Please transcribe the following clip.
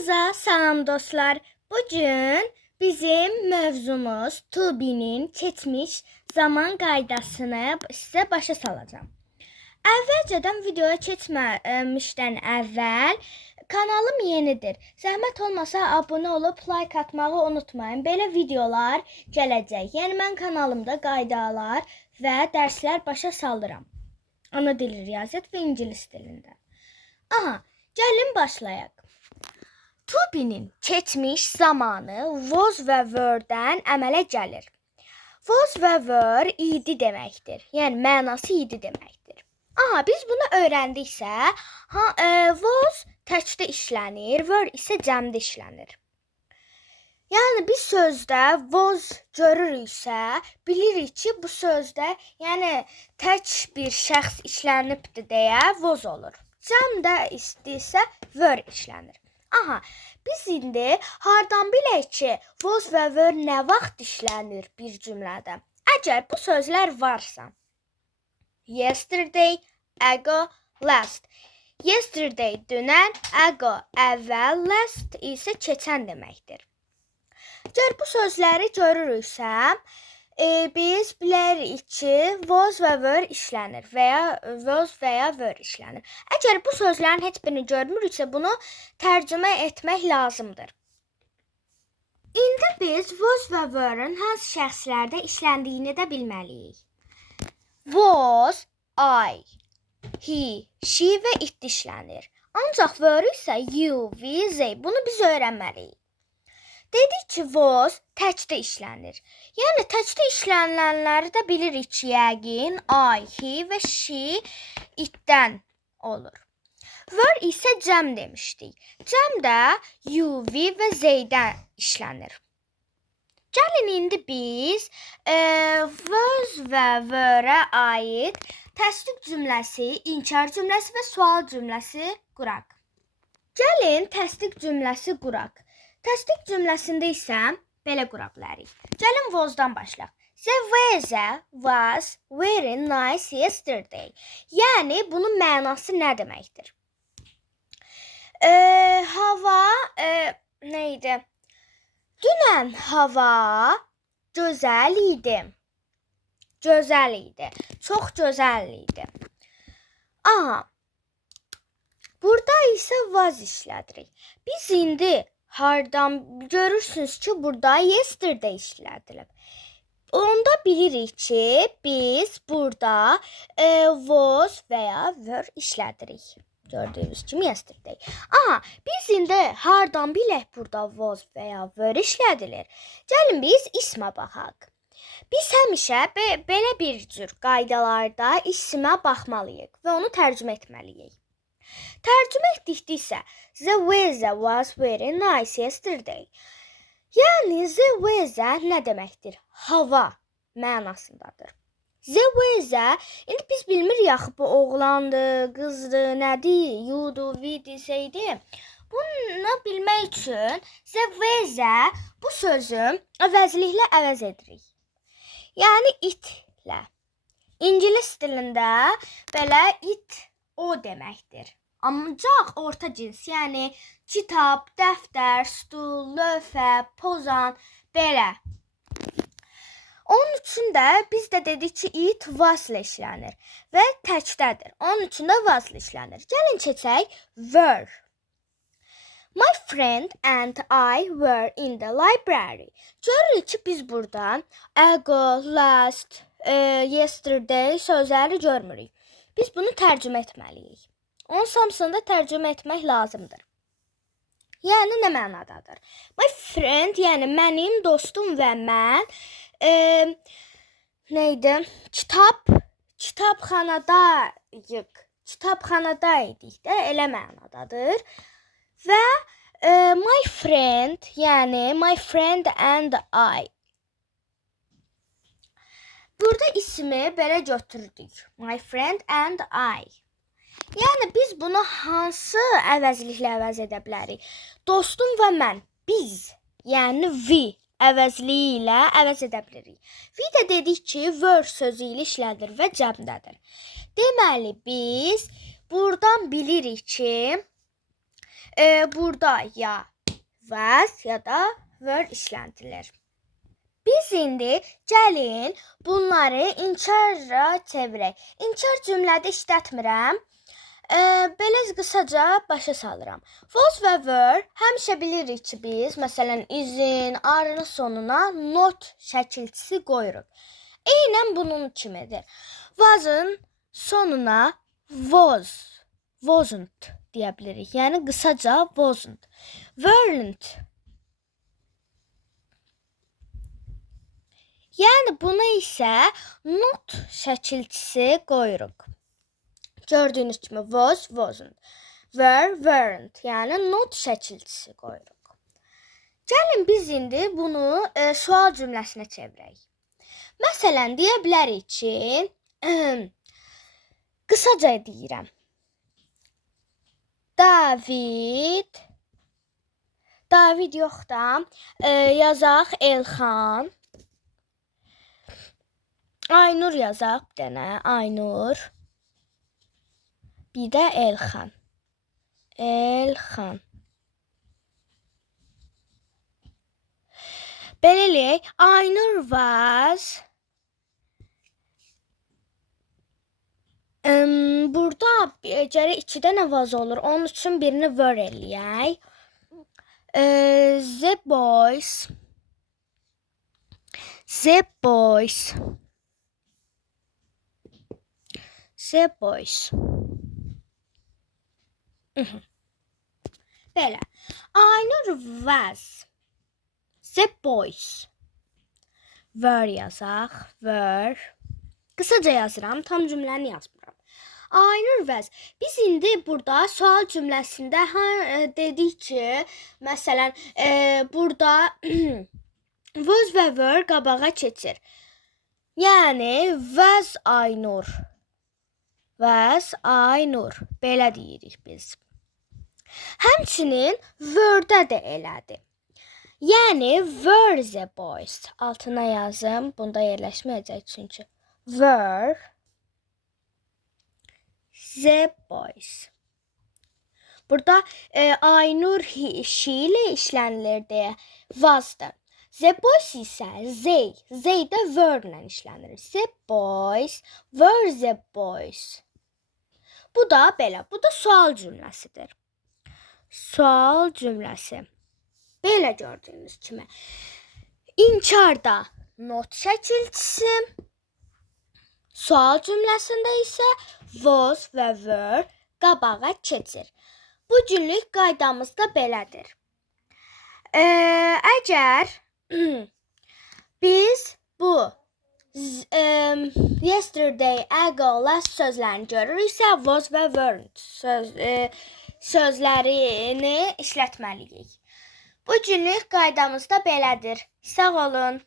Hamınıza salam dostlar. Bugün bizim mövzumuz Tubi'nin keçmiş zaman qaydasını sizə başa salacağım. Əvvəlcədən videoya keçməmişdən əvvəl kanalım yenidir. Zəhmət olmasa abunə olub like atmağı unutmayın. Belə videolar gələcək. Yəni mən kanalımda qaydalar və dərslər başa salıram. Ana dili, riyaziyyat və ingilis dilində. Aha, gəlin başlayaq. Tubi'nin keçmiş zamanı was və were-dən əmələ gəlir. Was və were idi deməkdir. Yəni mənası idi deməkdir. Aha, biz bunu öyrəndiksə, was təkdə işlənir, were isə cəmdə işlənir. Yəni biz sözdə was görürüksə, bilirik ki, bu sözdə, yəni tək bir şəxs işlənibdir deyə was olur. Cəmdə istəyirsə were işlənir. Aha, biz indi hardan bilək ki, was və were nə vaxt işlənir bir cümlədə? Əgər bu sözlər varsa, yesterday, ago, last. Yesterday dünən, ago əvvəl, last isə keçən deməkdir. Əgər bu sözləri görürüksə, biz bilərik ki, was və were işlənir və ya was və ya were işlənir. Əgər bu sözlərin heç birini görmürüksə, bunu tərcümə etmək lazımdır. İndi biz was və were-ın hansı şəxslərdə işləndiyini də bilməliyik. Was, I, he, she və it işlənir. Ancaq were isə you, we, they. Bunu biz öyrənməliyik. Dedik ki, was təkdə işlənir. Yəni təkdə işlənilənləri də bilirik ki, yəqin I, he və she itdən olur. Were isə cəm demişdik. Cəmdə you, we və zeydən işlənir. Gəlin indi biz was və were-ə aid təsdiq cümləsi, inkar cümləsi və sual cümləsi quraq. Gəlin təsdiq cümləsi quraq. Təsdiq cümləsində isə belə qura bilərik. Gəlin was-dan başlayaq. The weather was very nice yesterday. Yəni bunun mənası nə deməkdir? Hava nə idi? Dünən hava gözəl idi. Gözəl idi. Çox gözəl idi. Aha. Burada isə was işlədirik. Biz indi hardan görürsünüz ki, burada yesterday işlədilib. Onda bilirik ki, biz burada was və ya were işlədirik. Gördüyünüz kimi yesterday. Aha, biz indi hardan bilək burada was və ya were işlədilir? Gəlin biz ismə baxaq. Biz həmişə belə bir cür qaydalarda ismə baxmalıyıq və onu tərcümə etməliyik. Tərcümə etdiksə, the weather was very nice yesterday. Yəni, the weather nə deməkdir? Hava mənasındadır. The weather, indi biz bilmirik axı bu oğlandır, qızdır, nədir, you'dur, we'dir, şeydir. Bunu bilmək üçün the weather bu sözü əvəzliklə əvəz edirik. Yəni itlə. İngilis dilində belə it o deməkdir. Ancaq orta cins, yəni kitab, dəftər, stul, lövhə, pozan, belə. Onun üçün də biz də dedik ki, it was-la işlənir və təkdədir. Onun üçün də was-la işlənir. Gəlin keçək were. My friend and I were in the library. Görürük ki, biz burada ago, last, yesterday sözləri görmürük. Biz bunu tərcümə etməliyik. Onun hamısını da tərcümə etmək lazımdır. Yəni nə mənadadır? My friend, yəni mənim dostum və mən nə idi? Kitabxanada idik də, elə mənadadır. Və my friend, yəni my friend and I. Burada ismi belə götürdük. My friend and I. Yəni biz bunu hansı əvəzliklə əvəz edə bilərik? Dostum və mən, biz, yəni we əvəzliyi ilə əvəz edə bilirik. We də dedik ki, were sözü ilə işlədir və cəmdədir. Deməli biz buradan bilirik ki, burada ya was ya da were işləndirir. Biz indi gəlin bunları inkara çevirək. İnkar cümlədə işlətmirəm. Belə qısaca başa salıram. Was və were həmişə bilirik ki, biz məsələn is'in, are'nin sonuna not şəkilçisi qoyuruq. Eynən bunun kimidir. Was'ın sonuna wasn't deyə bilirik. Yəni qısaca wasn't. Weren't. Yəni buna isə not şəkilçisi qoyuruq. Gördüyünüz kimi was, wasn't. Were, weren't. Yəni not şəkilçisi qoyuruq. Gəlin biz indi bunu sual cümləsinə çevirək. Məsələn, deyə bilərik ki, qısaca deyirəm. David yox da, yazaq Elxan. Aynur yazaq bir dənə, Aynur. Bir də Elxan. Belə eləyək, Aynur was. Burada gərək 2 dənə was olur. Onun üçün birini were eləyək. The boys. Belə. Aynur was. The boys. Were yazaq. Were. Qısaca yazıram. Tam cümləni yazmıram. Aynur was. Biz indi burada sual cümləsində dedik ki, məsələn, burada was və were qabağa keçir. Yəni was Aynur. Was Aynur. Belə deyirik biz. Həmçinin were-də də elədir. Yəni were the boys. Altına yazım. Bunda yerləşməyəcək çünki. Were the boys. Burada Aynur she ilə işlənilir deyə was-dır. The boys isə they də were ilə işlənir. The boys were the boys. Bu da belə. Bu da sual cümləsidir. Sual cümləsi. Belə gördüyünüz kimi. İnkarda not şəkilçisi. Sual cümləsində isə was və were qabağa keçir. Bu günlük qaydamız da belədir. Əgər biz bu yesterday, ago, last sözlərini görürüksə, was və weren't sözlərini işlətməliyik. Bu günlük qaydamız da belədir. Sağ olun.